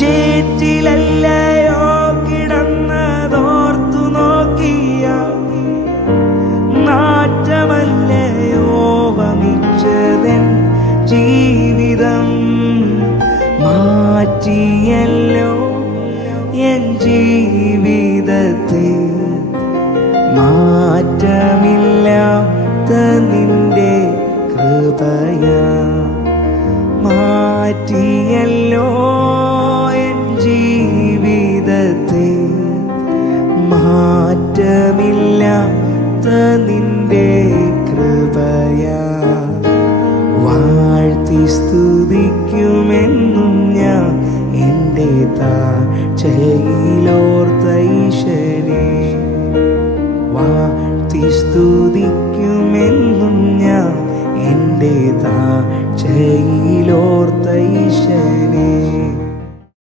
ചേറ്റിലല്ലയോ കിടന്നതോർത്തു നോക്കിയ നാറ്റമല്ലയോ വമിച്ചതൻ ജീവിതം. മാറ്റിയല്ലോ എൻ ജീവിതത്തെ മാറ്റമില്ലാത്ത നിന്റെ കൃപയാ. മാറ്റിയല്ലോ എൻ ജീവിതത്തെ മാറ്റമില്ലാത്ത നിന്റെ കൃപയാ. വാഴ്ത്തി സ്തുതിക്കുമെന്നും ഞാൻ എൻ്റെ താഴ്ചയിലോർത്ത ഈശനെ. വാഴ്ത്തി സ്തുതിക്കുമെന്നും ഞാൻ എൻ്റെ താഴ്ചയിലോർത്ത ഈശനെ.